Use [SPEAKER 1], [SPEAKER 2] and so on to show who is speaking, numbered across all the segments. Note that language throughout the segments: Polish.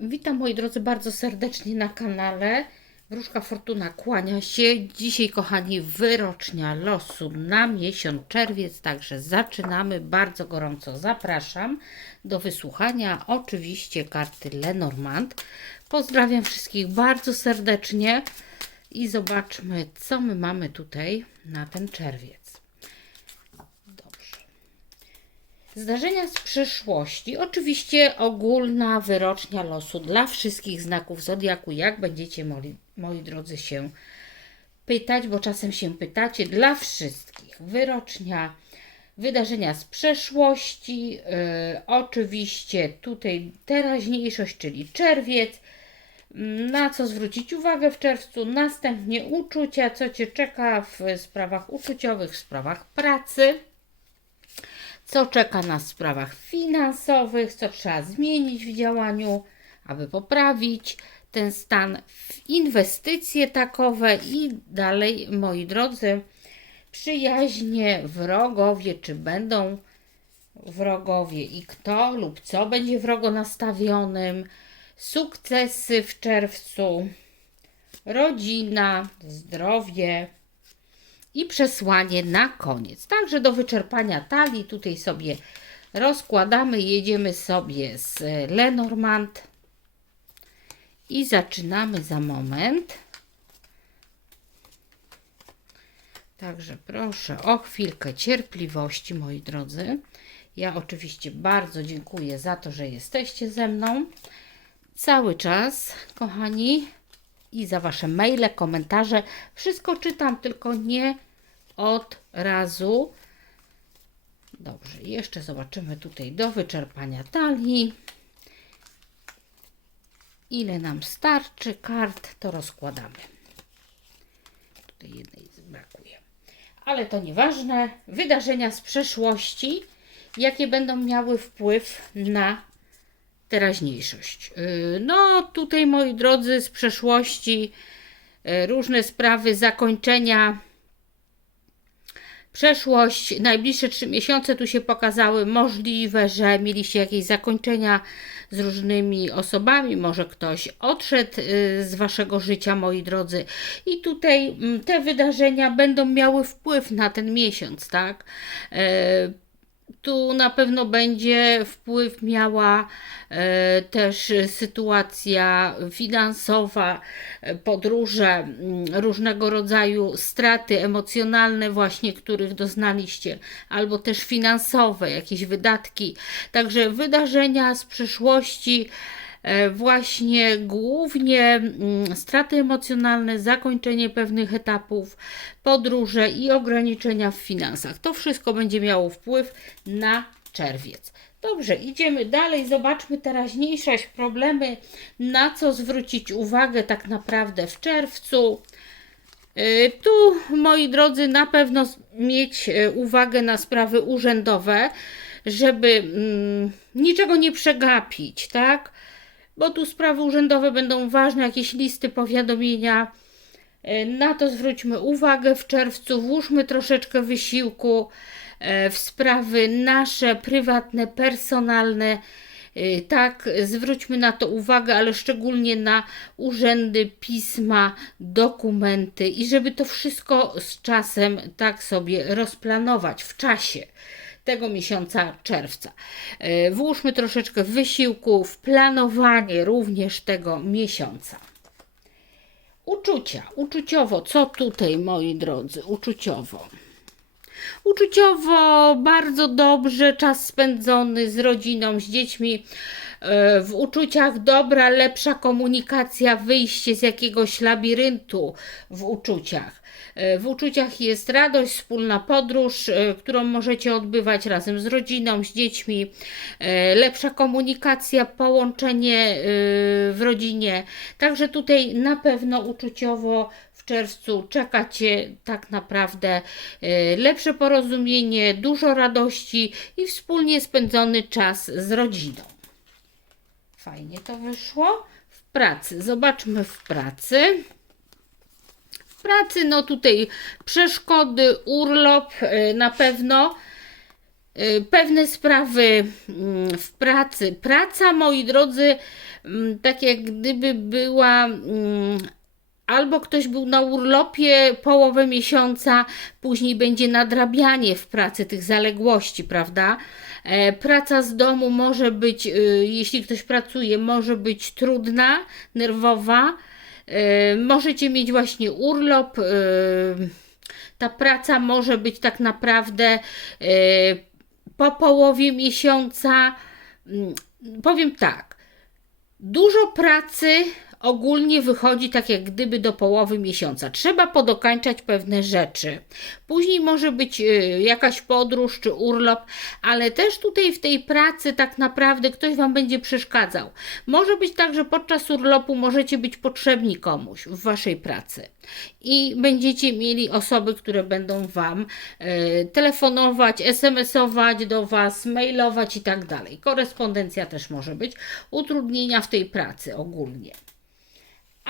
[SPEAKER 1] Witam moi drodzy bardzo serdecznie na kanale. Wróżka Fortuna kłania się. Dzisiaj, kochani, wyrocznia losu na miesiąc czerwiec, także zaczynamy. Bardzo gorąco zapraszam do wysłuchania oczywiście karty Lenormand. Pozdrawiam wszystkich bardzo serdecznie i zobaczmy, co my mamy tutaj na ten czerwiec. Dobrze. Zdarzenia z przeszłości. Oczywiście ogólna wyrocznia losu dla wszystkich znaków zodiaku. Jak będziecie moi, moi drodzy się pytać, bo czasem się pytacie, dla wszystkich. Wyrocznia, wydarzenia z przeszłości. Yy, oczywiście tutaj teraźniejszość, czyli czerwiec. Na co zwrócić uwagę w czerwcu? Następnie uczucia, co Cię czeka w sprawach uczuciowych, w sprawach pracy co czeka nas w sprawach finansowych, co trzeba zmienić w działaniu, aby poprawić ten stan, inwestycje takowe i dalej, moi drodzy, przyjaźnie, wrogowie, czy będą wrogowie i kto lub co będzie wrogo nastawionym, sukcesy w czerwcu, rodzina, zdrowie, i przesłanie na koniec. Także do wyczerpania talii tutaj sobie rozkładamy, jedziemy sobie z Lenormand i zaczynamy za moment. Także proszę o chwilkę cierpliwości, moi drodzy. Ja oczywiście bardzo dziękuję za to, że jesteście ze mną cały czas, kochani i za Wasze maile, komentarze. Wszystko czytam, tylko nie od razu. Dobrze, jeszcze zobaczymy tutaj do wyczerpania talii. Ile nam starczy kart, to rozkładamy. Tutaj jednej brakuje. Ale to nieważne. Wydarzenia z przeszłości, jakie będą miały wpływ na teraźniejszość. Yy, No, tutaj moi drodzy, z przeszłości yy, różne sprawy, zakończenia, przeszłość, najbliższe trzy miesiące tu się pokazały. Możliwe, że mieliście jakieś zakończenia z różnymi osobami, może ktoś odszedł yy, z waszego życia, moi drodzy. I tutaj mm, te wydarzenia będą miały wpływ na ten miesiąc, tak? Tu na pewno będzie wpływ miała e, też sytuacja finansowa, e, podróże, mm, różnego rodzaju straty emocjonalne, właśnie których doznaliście, albo też finansowe, jakieś wydatki. Także wydarzenia z przeszłości e, właśnie głównie mm, straty emocjonalne, zakończenie pewnych etapów, podróże i ograniczenia w finansach. To wszystko będzie miało wpływ na czerwiec. Dobrze, idziemy dalej. Zobaczmy teraźniejszość, problemy, na co zwrócić uwagę tak naprawdę w czerwcu. Y, Tu, moi drodzy, na pewno mieć y, uwagę na sprawy urzędowe, żeby mm, niczego nie przegapić, tak? Bo tu sprawy urzędowe będą ważne, jakieś listy, powiadomienia. Y, Na to zwróćmy uwagę w czerwcu, włóżmy troszeczkę wysiłku e, w sprawy nasze, prywatne, personalne. Y, Tak, zwróćmy na to uwagę, ale szczególnie na urzędy, pisma, dokumenty i żeby to wszystko z czasem tak sobie rozplanować w czasie tego miesiąca czerwca. Y, Włóżmy troszeczkę wysiłku w planowanie również tego miesiąca. Uczucia, uczuciowo, co tutaj, moi drodzy, uczuciowo? Uczuciowo bardzo dobrze, czas spędzony z rodziną, z dziećmi. e, W uczuciach dobra, lepsza komunikacja, wyjście z jakiegoś labiryntu w uczuciach. W uczuciach jest radość, wspólna podróż, e, którą możecie odbywać razem z rodziną, z dziećmi. E, Lepsza komunikacja, połączenie e, w rodzinie. Także tutaj na pewno uczuciowo w czerwcu czekacie tak naprawdę lepsze porozumienie, dużo radości i wspólnie spędzony czas z rodziną. Fajnie to wyszło. W pracy, zobaczmy w pracy. Pracy, no tutaj przeszkody, urlop e, na pewno. E, Pewne sprawy mm, w pracy. Praca, moi drodzy, mm, tak jak gdyby była. mm, Albo ktoś był na urlopie połowę miesiąca, później będzie nadrabianie w pracy tych zaległości, prawda? E, Praca z domu może być, y, jeśli ktoś pracuje, może być trudna, nerwowa. E, Możecie mieć właśnie urlop. e, Ta praca może być tak naprawdę e, po połowie miesiąca. Mm, Powiem tak, Dużo pracy ogólnie wychodzi tak jak gdyby do połowy miesiąca. Trzeba podokańczać pewne rzeczy. Później może być y, jakaś podróż czy urlop, ale też tutaj w tej pracy tak naprawdę ktoś Wam będzie przeszkadzał. Może być tak, że podczas urlopu możecie być potrzebni komuś w Waszej pracy i będziecie mieli osoby, które będą Wam y, telefonować, SMS-ować do Was, mailować i tak dalej. Korespondencja też może być, utrudnienia w tej pracy ogólnie.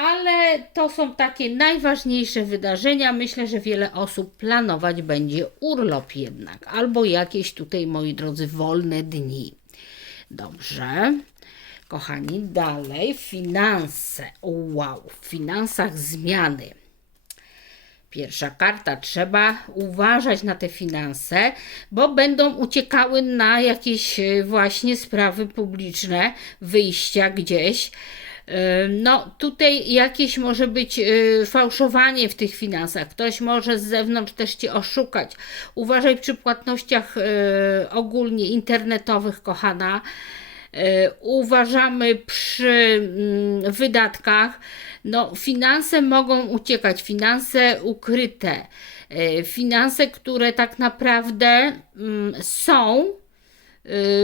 [SPEAKER 1] Ale to są takie najważniejsze wydarzenia. Myślę, że wiele osób planować będzie urlop jednak, albo jakieś tutaj, moi drodzy, wolne dni. Dobrze. Kochani, dalej finanse. Wow, w finansach zmiany. Pierwsza karta, trzeba uważać na te finanse, bo będą uciekały na jakieś e, właśnie sprawy publiczne, wyjścia gdzieś. No, tutaj jakieś może być e, fałszowanie w tych finansach. Ktoś może z zewnątrz też cię oszukać. Uważaj przy płatnościach e, ogólnie internetowych, kochana. E, Uważamy przy mm, wydatkach, no finanse mogą uciekać, finanse ukryte, finanse, które tak naprawdę mm, są y,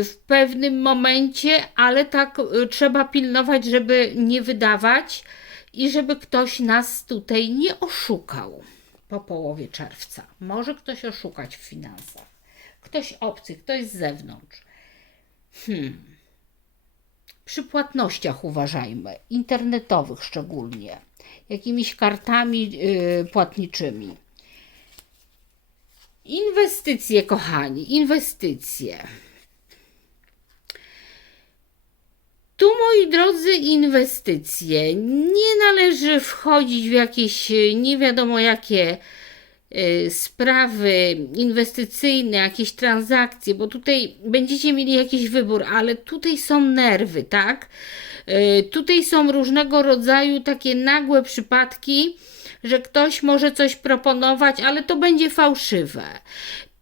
[SPEAKER 1] w pewnym momencie, ale tak y, trzeba pilnować, żeby nie wydawać i żeby ktoś nas tutaj nie oszukał po połowie czerwca. Może ktoś oszukać w finansach. Ktoś obcy, ktoś z zewnątrz. Hmm. Przy płatnościach uważajmy, internetowych szczególnie, jakimiś kartami y, płatniczymi. Inwestycje, kochani, inwestycje. Tu, moi drodzy, inwestycje. Nie należy wchodzić w jakieś e, nie wiadomo jakie e, sprawy inwestycyjne, jakieś transakcje, bo tutaj będziecie mieli jakiś wybór, ale tutaj są nerwy, tak? E, Tutaj są różnego rodzaju takie nagłe przypadki, że ktoś może coś proponować, ale to będzie fałszywe.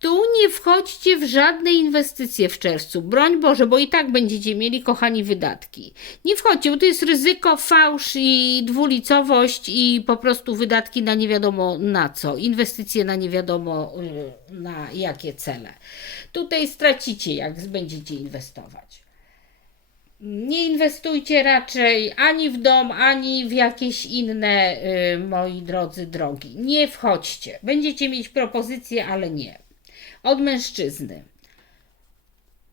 [SPEAKER 1] Tu nie wchodźcie w żadne inwestycje w czerwcu. Broń Boże, bo i tak będziecie mieli, kochani, wydatki. Nie wchodźcie, bo to jest ryzyko, fałsz i dwulicowość i po prostu wydatki na nie wiadomo na co. Inwestycje na nie wiadomo y, na jakie cele. Tutaj stracicie, jak będziecie inwestować. Nie inwestujcie raczej ani w dom, ani w jakieś inne, y, moi drodzy, drogi. Nie wchodźcie. Będziecie mieć propozycje, ale nie. Od mężczyzny.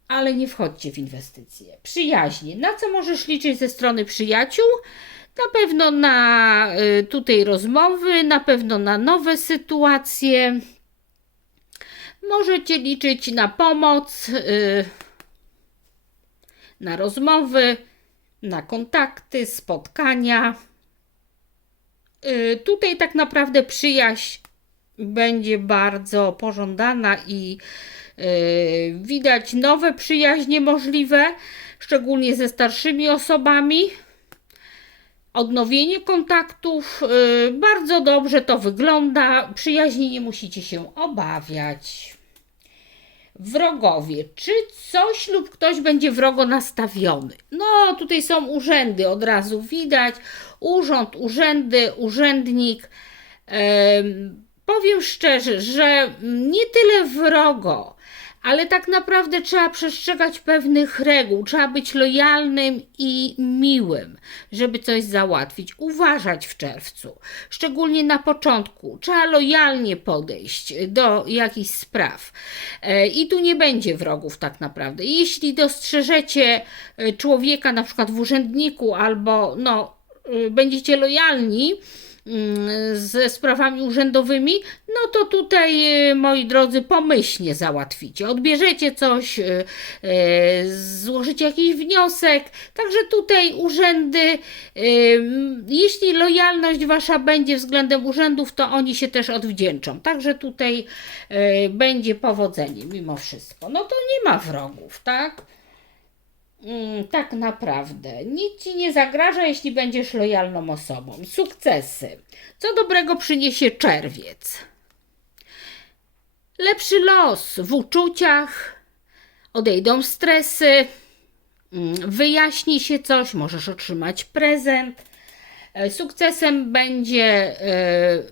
[SPEAKER 1] Ale nie wchodźcie w inwestycje. Przyjaźnie. Na co możesz liczyć ze strony przyjaciół? Na pewno na y, tutaj rozmowy, na pewno na nowe sytuacje. Możecie liczyć na pomoc. y, na rozmowy, na kontakty, spotkania. Y, Tutaj tak naprawdę przyjaźń będzie bardzo pożądana i y, widać nowe przyjaźnie możliwe, szczególnie ze starszymi osobami. Odnowienie kontaktów, y, bardzo dobrze to wygląda. Przyjaźni nie musicie się obawiać. Wrogowie. Czy coś lub ktoś będzie wrogo nastawiony? No, tutaj są urzędy, od razu widać. Urząd, urzędy, urzędnik. Em, powiem szczerze, że nie tyle wrogo, ale tak naprawdę trzeba przestrzegać pewnych reguł. Trzeba być lojalnym i miłym, żeby coś załatwić. Uważać w czerwcu, szczególnie na początku. Trzeba lojalnie podejść do jakichś spraw. E, I tu nie będzie wrogów tak naprawdę. Jeśli dostrzeżecie e, człowieka na przykład w urzędniku albo no, y, będziecie lojalni, ze sprawami urzędowymi, no to tutaj, e, moi drodzy, pomyślnie załatwicie. Odbierzecie coś, e, e, złożycie jakiś wniosek. Także tutaj urzędy, jeśli lojalność wasza będzie względem urzędów, to oni się też odwdzięczą. Także tutaj będzie powodzenie mimo wszystko. No to nie ma wrogów, tak? Mm, tak naprawdę. Nic ci nie zagraża, jeśli będziesz lojalną osobą. Sukcesy. Co dobrego przyniesie czerwiec? Lepszy los w uczuciach, odejdą stresy, mm, wyjaśni się coś, możesz otrzymać prezent. E, Sukcesem będzie e,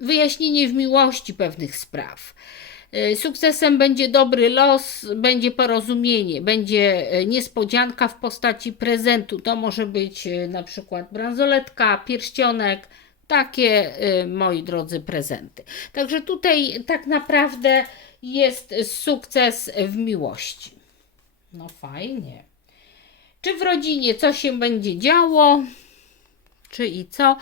[SPEAKER 1] wyjaśnienie w miłości pewnych spraw. E, Sukcesem będzie dobry los, będzie porozumienie, będzie e, niespodzianka w postaci prezentu. To może być e, na przykład bransoletka, pierścionek, takie, moi drodzy, prezenty. Także tutaj tak naprawdę jest sukces w miłości. No fajnie. Czy w rodzinie co się będzie działo? czy i co.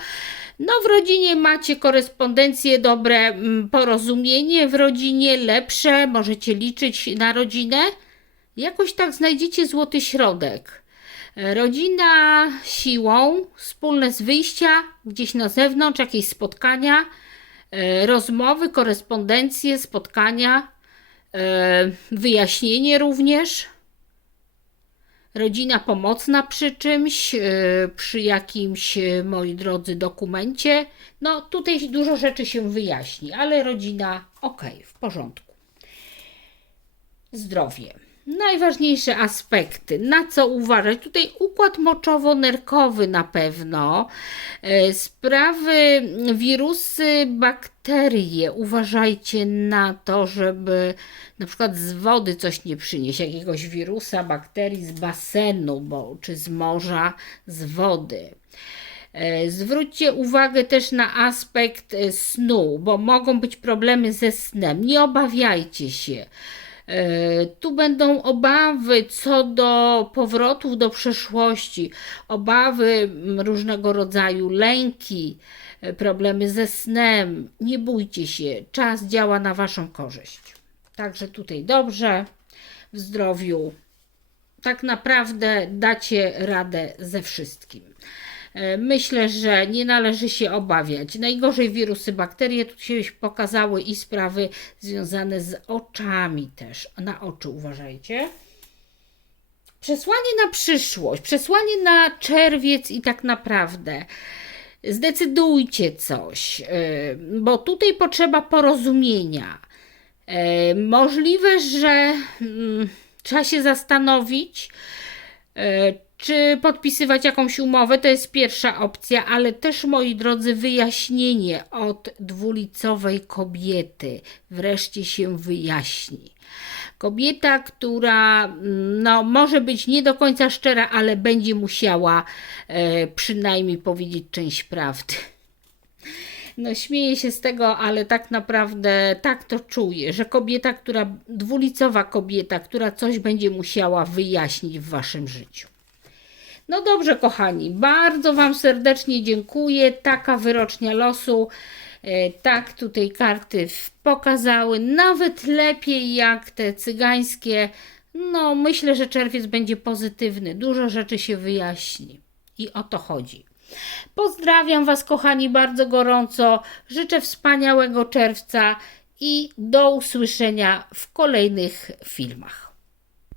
[SPEAKER 1] No, w rodzinie macie korespondencję, dobre mm, porozumienie, w rodzinie lepsze, możecie liczyć na rodzinę. Jakoś tak znajdziecie złoty środek. Rodzina siłą, wspólne z wyjścia gdzieś na zewnątrz, jakieś spotkania, e, rozmowy, korespondencje, spotkania, e, wyjaśnienie również rodzina pomocna przy czymś, yy, przy jakimś, yy, moi drodzy, dokumencie. No tutaj dużo rzeczy się wyjaśni, ale rodzina ok, w porządku. Zdrowie. Najważniejsze aspekty, na co uważać? Tutaj układ moczowo-nerkowy na pewno, E, sprawy wirusy, bakterie. Uważajcie na to, żeby na przykład z wody coś nie przynieść, jakiegoś wirusa, bakterii z basenu, bo, czy z morza, z wody. E, Zwróćcie uwagę też na aspekt e, snu, bo mogą być problemy ze snem. Nie obawiajcie się. E, Tu będą obawy co do powrotów do przeszłości, obawy mm, różnego rodzaju, lęki, e, problemy ze snem. Nie bójcie się, czas działa na Waszą korzyść. Także tutaj dobrze, w zdrowiu. Tak naprawdę dacie radę ze wszystkim. E, Myślę, że nie należy się obawiać. Najgorzej wirusy, bakterie tu się pokazały i sprawy związane z oczami też. Na oczy uważajcie. Przesłanie na przyszłość, przesłanie na czerwiec i tak naprawdę. Zdecydujcie coś, e, bo tutaj potrzeba porozumienia. E, Możliwe, że mm, trzeba się zastanowić, Czy podpisywać jakąś umowę, to jest pierwsza opcja, ale też, moi drodzy, wyjaśnienie od dwulicowej kobiety wreszcie się wyjaśni. Kobieta, która no, może być nie do końca szczera, ale będzie musiała e, przynajmniej powiedzieć część prawdy. No śmieję się z tego, ale tak naprawdę tak to czuję, że kobieta, która, dwulicowa kobieta, która coś będzie musiała wyjaśnić w waszym życiu. No dobrze, kochani, bardzo Wam serdecznie dziękuję. Taka wyrocznia losu. E, Tak tutaj karty pokazały, nawet lepiej jak te cygańskie. No, myślę, że czerwiec będzie pozytywny. Dużo rzeczy się wyjaśni. I o to chodzi. Pozdrawiam Was, kochani, bardzo gorąco. Życzę wspaniałego czerwca i do usłyszenia w kolejnych filmach.